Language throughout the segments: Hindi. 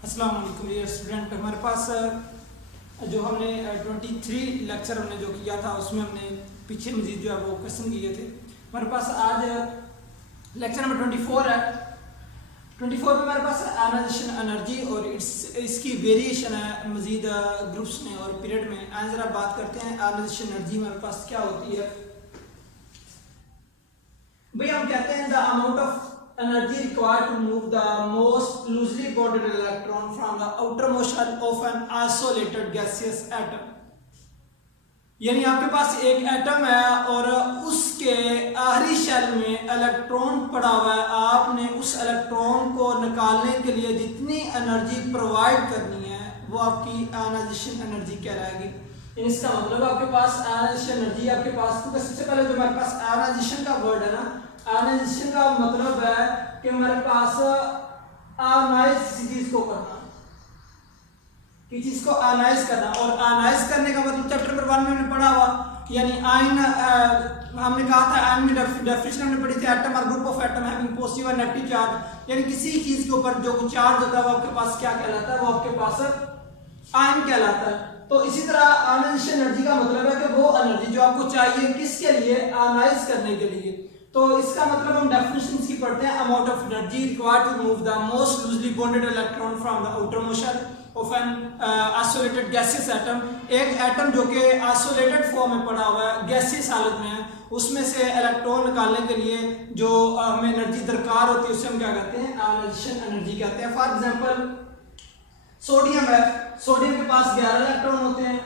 अस्सलाम वालेकुम डियर स्टूडेंट। हमारे पास जो हमने 23 लेक्चर हमने जो किया था उसमें हमने पीछे मजीद जो है वो क्वेश्चन किए थे। हमारे पास आज लेक्चर नंबर 24 है। 24 में हमारे पास आयनाइजेशन एनर्जी और इसकी वेरिएशन है मजीद ग्रुप्स में और पीरियड में। आज जरा बात करते हैं आयनाइजेशन एनर्जी हमारे पास क्या होती है। भाई हम कहते हैं the amount of energy required to move the most loosely bonded electron from the outermost shell of an isolated gaseous atom। यानी आपके पास एक एटम है और उसके आखिरी शेल में इलेक्ट्रॉन पड़ा हुआ है। आपने उस इलेक्ट्रॉन को निकालने के लिए जितनी एनर्जी प्रोवाइड करनी है वो आपकी आयनाइजेशन एनर्जी कहलाएगी। इसका मतलब आपके पास आयनाइजेशन एनर्जी आपके पास, क्योंकि सबसे पहले जो हमारे पास आयनाइजेशन का वर्ड है ना, आयनाइजेशन का मतलब है कि हमारे पास आयनाइज किसी चीज को करना, किसी चीज को आयनाइज करना। और आयनाइज करने का मतलब चैप्टर नंबर 1 में हमने पढ़ा हुआ, यानी आयन हमने कहा था आयन में डेफिनेशन हमने पढ़ी थी एटम और group of atom having positive और नेगेटिव चार्ज। यानी किसी चीज के ऊपर जो चार्ज होता है वो आपके पास क्या कहलाता है, वो आपके पास आयन कहलाता है। तो इसी तरह आयनाइजेशन एनर्जी का मतलब है कि वो एनर्जी जो आपको चाहिए किसके लिए, आयनाइज करने के लिए। तो इसका मतलब हम डेफिनेशन इसकी पढ़ते हैं। Amount of energy required to move the most loosely bonded electron from the outer motion of an isolated gaseous atom. एक एटम जो कि आइसोलेटेड फॉर्म में पड़ा हुआ है, गैसियस हालत में है, उसमें से इलेक्ट्रॉन निकालने के लिए जो हमें एनर्जी दरकार होती है उसे हम क्या कहते हैं, आयनाइजेशन एनर्जी कहते हैं। फॉर एग्जांपल सोडियम है, सोडियम के पास 11 इलेक्ट्रॉन होते हैं,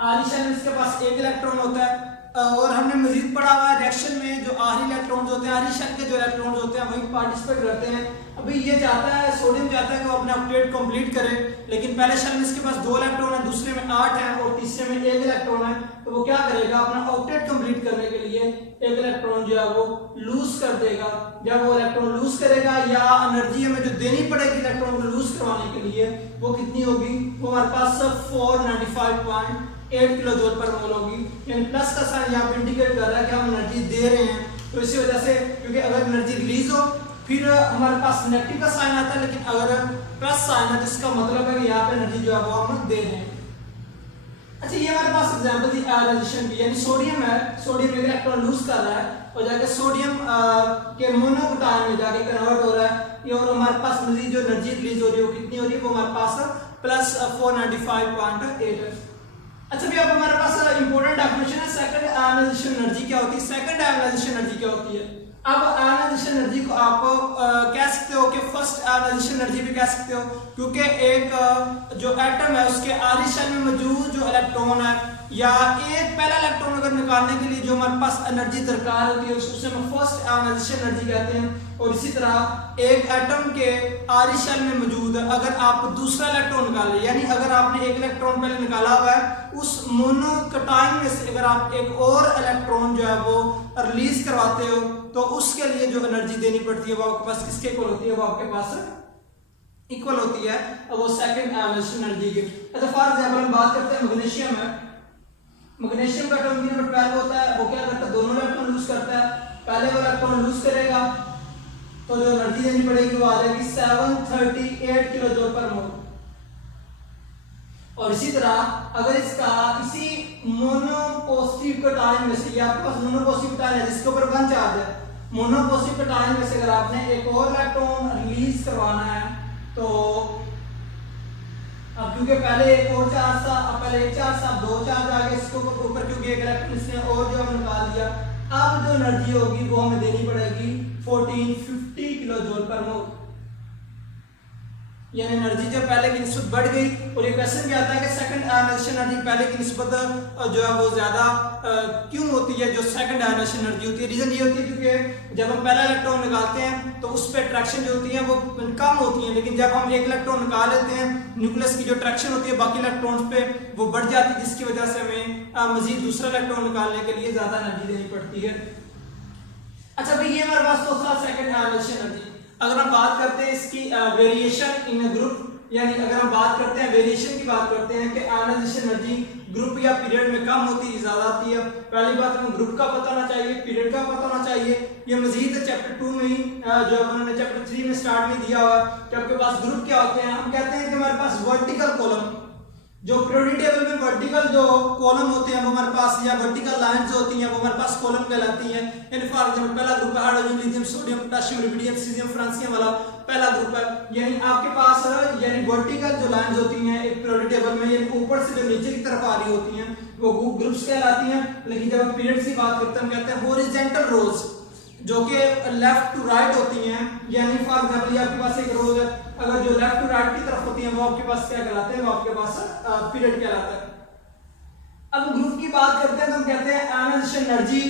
आखिरी शेल में इसके पास 1 इलेक्ट्रॉन होता है। और हमने मजीद पढ़ा हुआ है रिएक्शन में जो आखिरी इलेक्ट्रॉन्स होते हैं, आखिरी शेल के जो इलेक्ट्रॉन्स होते हैं वही पार्टिसिपेट करते हैं। अभी ये चाहता है, सोडियम चाहता है कि वो अपना ऑक्टेट कंप्लीट करे, लेकिन पहले शेल में इसके पास 2 इलेक्ट्रॉन है, दूसरे में 8 है और तीसरे में 1 इलेक्ट्रॉन है। तो वो क्या करेगा, अपना ऑक्टेट कंप्लीट करने के लिए 1 इलेक्ट्रॉन जो है वो लूज कर देगा। जब वो इलेक्ट्रॉन लूज करेगा या एनर्जी हमें जो देनी पड़ेगी इलेक्ट्रॉन को लूज करवाने के लिए वो कितनी होगी, वो हमारे पास 495.8 किलो जूल पर मोल होगी। यानी प्लस का साइन यहाँ पे इंडिकेट कर रहा है कि हम एनर्जी दे रहे हैं। तो इसी वजह से, क्योंकि अगर एनर्जी रिलीज हो फिर हमारे पास नेगेटिव का साइन आता है, लेकिन अगर प्लस साइन है तो इसका मतलब है कि यहाँ पे एनर्जी जो है वो हम दे रहे हैं। अच्छा, ये हमारे पास एग्जांपल थी आयनाइजेशन की। यानी सोडियम है, सोडियम एक इलेक्ट्रॉन लूज कर रहा है और जाके सोडियम के मोनोक्टाइन में जाके कन्वर्ट हो रहा है। ये और हमारे पास मजीद जो एनर्जी रिलीज हो रही है वो कितनी हो रही है, वो हमारे पास प्लस 495.8 है। अच्छा, भी अब हमारे पास इंपॉर्टेंट डेफिनेशन है सेकंड आयनाइजेशन एनर्जी क्या होती है। सेकंड आयनाइजेशन एनर्जी क्या होती है। अब आयनाइजेशन एनर्जी को आप कह सकते हो कि फर्स्ट आयनाइजेशन एनर्जी भी कह सकते हो, क्योंकि एक जो एटम है उसके आखिरी शेल में मौजूद जो इलेक्ट्रॉन है या एक पहला इलेक्ट्रॉन अगर निकालने के लिए जो हमारे पास एनर्जी दरकार होती है उसे हम फर्स्ट आयनाइजेशन एनर्जी कहते हैं। और इसी तरह एक एटम के आखिरी शेल में मौजूद अगर आप दूसरा इलेक्ट्रॉन निकाल रहे, यानी अगर आपने एक इलेक्ट्रॉन पहले निकाला हुआ है उस मोनोक्टाइन में से अगर आप एक और इलेक्ट्रॉन जो है वो रिलीज करवाते हो तो उसके लिए जो एनर्जी देनी पड़ती है वो आपके पास किसके इक्वल होती है, वो आपके पास इक्वल होती है वो सेकंड आयनाइजेशन एनर्जी की। अच्छा, फॉर एग्जांपल हम बात करते हैं मैग्नीशियम है। मैग्नीशियम का एटॉमिक नंबर 12 होता है, वो क्या करता है, दोनों इलेक्ट्रॉन लूज करता है। पहले वो इलेक्ट्रॉन लूज करेगा तो जो एनर्जी देनी पड़ेगी वो आ जाएगी 738 किलो जूल पर मोल। और इसी तरह अगर इसका इसी मोनोपॉजिटिव कटायन में से, ये आपके पास मोनोपॉजिटिव कटायन है जिसके ऊपर 1 चार्ज है, मोनोपॉजिटिव कटायन में से अगर आपने एक और इलेक्ट्रॉन रिलीज करवाना है तो अब क्योंकि पहले एक और चार्ज था, अब पहले एक चार्ज था, 2 चार्ज आ गए इसके ऊपर, क्योंकि एक इलेक्ट्रॉन इसने और जो हम निकाल दिया। अब जो एनर्जी होगी वो हमें देनी पड़ेगी 1450 किलो जूल पर मोल। यानी एनर्जी जब पहले की निस्बत बढ़ गई, और ये क्वेश्चन भी आता है कि सेकंड आयनाइजेशन एनर्जी पहले की निस्बत जो है वो ज्यादा क्यों होती है, जो सेकंड आयनाइजेशन एनर्जी होती है। रीजन ये होती है क्योंकि जब हम पहला इलेक्ट्रॉन निकालते हैं तो उस पर अट्रैक्शन जो होती है वो कम होती है, लेकिन जब हम एक इलेक्ट्रॉन निकाल लेते हैं न्यूक्लियस की जो अट्रैक्शन होती है बाकी इलेक्ट्रॉन्स पे वो बढ़ जाती है, जिसकी वजह से हमें मजीद दूसरा इलेक्ट्रॉन निकालने के लिए ज्यादा एनर्जी देनी पड़ती है। अच्छा भाई, ये हमारे पास तो था सेकंड आयनाइजेशन एनर्जी। अगर हम बात करते हैं इसकी वेरिएशन इन ग्रुप, यानी अगर हम बात करते हैं वेरिएशन की बात करते हैं कि आयनाइजेशन एनर्जी ग्रुप या पीरियड में कम होती है ज्यादा आती है। पहली बात हमें ग्रुप का पता होना चाहिए, पीरियड का पता होना चाहिए। ये मजीद चैप्टर 2 में ही जो उन्होंने चैप्टर 3 में स्टार्ट में दिया हुआ है कि आपके पास ग्रुप क्या होते हैं। हम कहते हैं कि हमारे पास वर्टिकल कॉलम, जो पीरियोडिक टेबल में वर्टिकल जो कॉलम होते हैं वो हमारे पास, या वर्टिकल लाइंस जो होती हैं वो हमारे पास कॉलम कहलाती हैं। यानी फॉर एग्जांपल पहला ग्रुप है hydrogen, lithium, sodium, potassium, rubidium, caesium, francium वाला पहला ग्रुप है। यानी आपके पास यानी वर्टिकल जो लाइंस होती हैं एक पीरियोडिक टेबल में, यानी ऊपर से जो नीचे की तरफ आ रही होती हैं वो ग्रुप्स कहलाती हैं। लेकिन जब हम पीरियड्स की बात करते हैं हम कहते हैं हॉरिजॉन्टल रोज, जो कि लेफ्ट टू राइट होती हैं। यानी फॉर एग्जांपल ये आपके पास एक रोज है, अगर जो लेफ्ट टू राइट की तरफ होती है वो आपके पास क्या कहलाते हैं, वो आपके पास पीरियड कहलाता है। अब ग्रुप की बात करते हैं तो हम कहते हैं ionization energy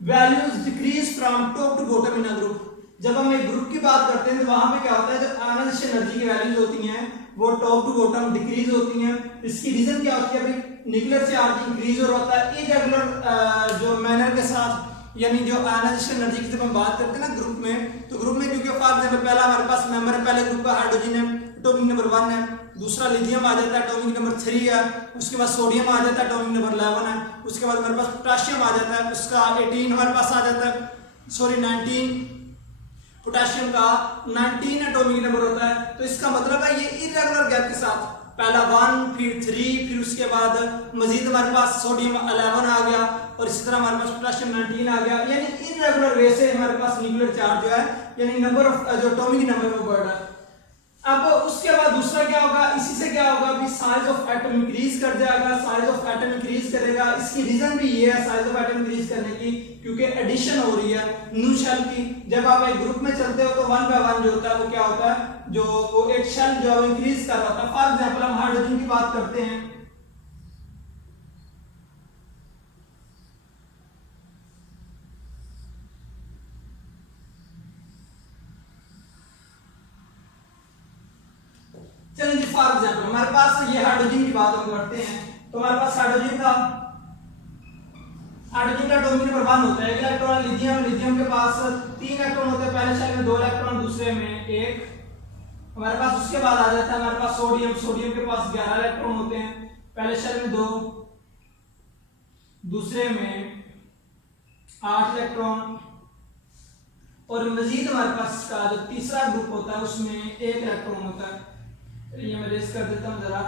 values decrease from top to bottom in a group. जब हम एक ग्रुप की बात करते हैं तो वहां पे क्या होता है, जो आयनाइजेशन एनर्जी की वैल्यूज होती हैं वो टॉप टू बॉटम डिक्रीज होती हैं। इसकी रीजन क्या होती है, अभी न्यूक्लियर चार्ज इंक्रीज हो रहा है इरेगुलर जो मैनर के साथ। यानी जो आयनाइजेशन एनर्जी की जब हम बात करते हैं ना ग्रुप में, तो ग्रुप में क्योंकि फॉर एग्जांपल पहला हमारे पास मेंबर है, पहले ग्रुप का हाइड्रोजन है, एटॉमिक नंबर 1 है, दूसरा लिथियम आ जाता है, एटॉमिक नंबर 3 है, उसके बाद सोडियम आ जाता है, एटॉमिक नंबर 11 है, उसके बाद हमारे पास पोटेशियम आ जाता है, उसका 18 हमारे पास आ जाता है, सॉरी 19, पोटेशियम का 19 एटॉमिक नंबर होता है। तो इसका मतलब है ये इरेगुलर गैप के साथ पहला 1 फिर 3 फिर उसके बाद मजीद हमारे पास सोडियम 11 आ गया और इसी तरह हमारे पास पोटेशियम 19 आ गया। यानी इरेगुलर वे से हमारे पास न्यूक्लियर चार्ज जो है यानी नंबर ऑफ जो एटॉमिक नंबर वो बढ़ रहा है। अब उसके बाद दूसरा क्या होगा, इसी से क्या होगा भी साइज ऑफ एटम इंक्रीज कर जाएगा, साइज ऑफ एटम इंक्रीज करेगा। इसकी रीजन भी ये है साइज ऑफ एटम इंक्रीज करने की, क्योंकि एडिशन हो रही है न्यू शेल की। जब आप एक ग्रुप में चलते हो तो 1 बाय 1 जो होता है वो क्या होता है, जो वो एक शेल जो इंक्रीज कर रहा था। फॉर एग्जांपल हम हाइड्रोजन की बात करते हैं, चलिए फॉर एग्जांपल हमारे पास ये हाइड्रोजन की बात हम करते हैं तो हमारे पास हाइड्रोजन का एटॉमिक नंबर 1 होता है, इलेक्ट्रॉन लिथियम, लिथियम के पास 3 इलेक्ट्रॉन होते हैं, पहले शेल में 2 इलेक्ट्रॉन, दूसरे में 1 हमारे पास। उसके बाद आ जाता है हमारे पास सोडियम, सोडियम के पास 11 इलेक्ट्रॉन होते हैं, पहले शेल में 2, दूसरे में 8 इलेक्ट्रॉन और मजीद हमारे पास का जो तीसरा ग्रुप होता है उसमें 1 इलेक्ट्रॉन होता है। ये मैं रेस कर देता हूं जरा।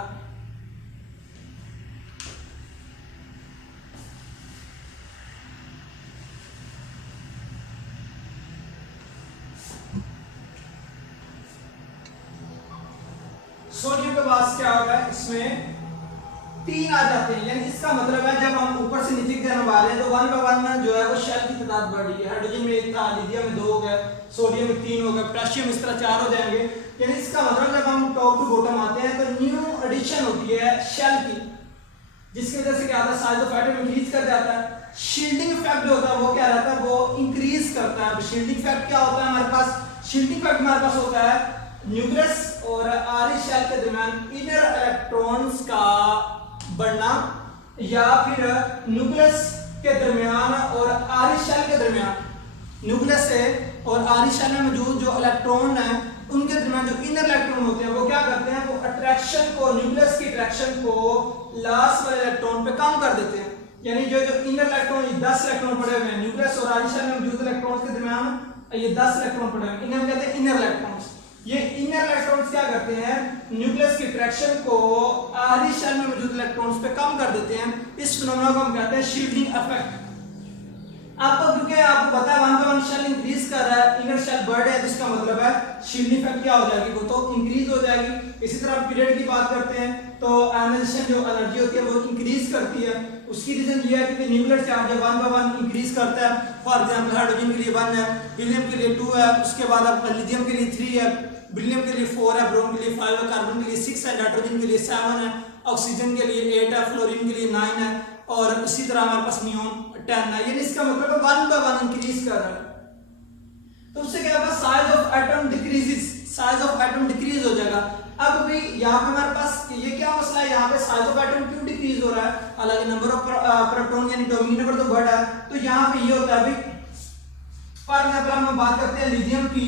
सोडियम के पास क्या होगा, इसमें 3 आ जाते हैं। यानी इसका मतलब है जब हम ऊपर से नीचे की तरफ आ रहे हैं तो 1 बाय 1 जो है वो शेल की तादाद बढ़ रही है। हाइड्रोजन में 1 था, लिथियम में 2 हो गया, सोडियम में 3 हो गया, पोटेशियम इस तरह 4 हो जाएंगे। यानी इसका मतलब जब हम टॉप टू बॉटम आते हैं तो न्यू एडिशन होती है शेल की, जिसकी वजह से क्या होता है साइज ऑफ एटम इंक्रीज कर जाता है। शील्डिंग इफेक्ट जो होता है वो क्या रहता है, वो इंक्रीज करता है। शील्डिंग इफेक्ट क्या होता है हमारे पास, शील्डिंग इफेक्ट हमारे पास होता है न्यूक्लियस और आरी शेल के दरमियान इनर इलेक्ट्रॉन्स का बढ़ना, या फिर न्यूक्लियस के दरमियान और आरी शेल के दरमियान, न्यूक्लियस से और आरी शेल में मौजूद जो इलेक्ट्रॉन है उनके दरमियान जो इनर इलेक्ट्रॉन होते हैं वो क्या करते हैं, वो अट्रैक्शन को, न्यूक्लियस की अट्रैक्शन को लास्ट वाले इलेक्ट्रॉन पे कम कर देते हैं। यानी जो इनर इलेक्ट्रॉन 10 इलेक्ट्रॉन पड़े हुए हैं न्यूक्लियस और आरी शेल में मौजूद इलेक्ट्रॉन्स के दरमियान, ये 10 इलेक्ट्रॉन पड़े हुए हैं, इन्हें हम कहते हैं इनर इलेक्ट्रॉन्स। ये इनर इलेक्ट्रॉन्स क्या करते हैं, न्यूक्लियस की अट्रैक्शन को आरी शेल में मौजूद इलेक्ट्रॉन्स पे कम कर देते हैं। इस फिनोमेना को हम कहते हैं शील्डिंग इफेक्ट। आपको क्योंकि आपको पता है 1 बाय 1 शेल इंक्रीज कर रहा है, इनर शेल बढ़ रहा है, तो इसका मतलब है शील्डिंग इफेक्ट क्या हो जाएगी, वो तो इंक्रीज हो जाएगी। इसी तरह पीरियड की बात करते हैं तो आयनाइजेशन जो एनर्जी होती है वो इंक्रीज करती है। उसकी रीजन ये है कि न्यूक्लियर चार्ज 1 बाय 1 इंक्रीज करता है। फॉर एग्जांपल हाइड्रोजन के लिए 1 है, हीलियम के लिए 2 है, उसके बाद आप लिथियम के लिए 3 है, बेरिलियम के लिए 4 है, ब्रोम के लिए 5 है, कार्बन के लिए 6 है, नाइट्रोजन के लिए 7 है, ऑक्सीजन के लिए 8 है, फ्लोरीन के लिए 9 है और इसी तरह हमारे पास नियोन 10 है। यानी इसका मतलब है 1 बाय 1 इंक्रीज कर रहा है। तो उससे क्या होगा, size of atom decreases, size of atom decrease हो जाएगा। अब भी यहाँ पे हमारे पास ये क्या मसला है, यहाँ पे साइज ऑफ एटम क्यों डिक्रीज हो रहा है, हालांकि नंबर ऑफ प्रोटॉन यानी एटॉमिक नंबर तो बढ़ रहा है। तो यहाँ पे ये होता है अभी फॉर एग्जांपल हम बात करते हैं लिथियम की,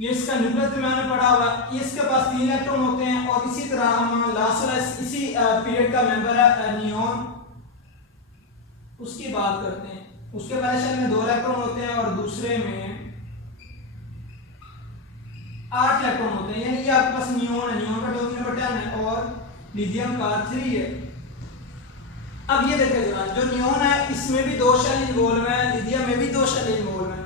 ये इसका न्यूक्लियस भी मैंने पढ़ा हुआ है, इसके पास 3 इलेक्ट्रॉन होते हैं। और इसी तरह हम लास्ट वाला इसी पीरियड का मेंबर है नियॉन, उसकी बात करते हैं। उसके पहले शेल में 2 इलेक्ट्रॉन होते हैं और दूसरे में 8 इलेक्ट्रॉन होते हैं, यानी ये आपके पास नियॉन है, नियॉन का टोटल नंबर 10 है और लिथियम का 3 है। अब ये देखें जरा, जो नियॉन है इसमें भी 2 शेल इन्वॉल्व है, लिथियम में भी 2 शेल इन्वॉल्व है।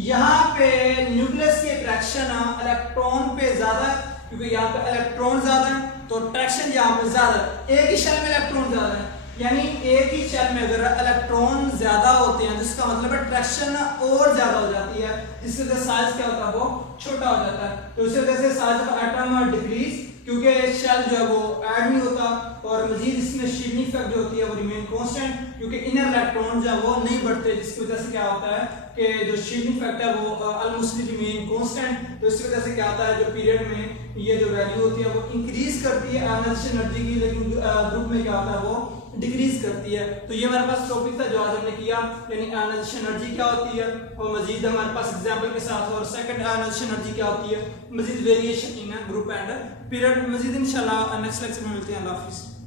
यहाँ पे न्यूक्लियस की अट्रैक्शन इलेक्ट्रॉन पे ज्यादा है, क्योंकि यहाँ पे इलेक्ट्रॉन ज्यादा है तो अट्रैक्शन यहाँ पे ज्यादा है। एक ही शेल में इलेक्ट्रॉन ज्यादा है, यानी एक ही शेल में अगर इलेक्ट्रॉन ज्यादा होते हैं तो इसका मतलब अट्रैक्शन और ज्यादा हो जाती है, जिसकी वजह से साइज क्या होता है वो छोटा हो जाता है। तो इसी वजह से साइज ऑफ एटम डिक्रीज, क्योंकि शेल जो है वो ऐड नहीं होता। और मजीद इसमें शील्डिंग इफेक्ट जो होती है वो रिमेन कांस्टेंट, क्योंकि इनर इलेक्ट्रॉन जो है वो नहीं बढ़ते, जिसकी वजह से क्या होता है कि जो शील्डिंग इफेक्ट है वो ऑलमोस्ट रिमेन कांस्टेंट। तो इसकी वजह से क्या होता है, जो पीरियड में ये जो वैल्यू होती है वो इंक्रीज करती है आयोनाइजेशन एनर्जी की, लेकिन ग्रुप में क्या होता है वो डिक्रीज करती है। तो ये हमारे पास टॉपिक था जो आज हमने किया, यानी आयोनाइजेशन एनर्जी क्या होती है, और मजीद हमारे पास एग्जांपल के साथ और सेकंड आयोनाइजेशन एनर्जी क्या होती है, मजीद variation in group and period. मजीद इंशाल्लाह नेक्स्ट लेक्चर में मिलते हैं। अल्लाह हाफिज़।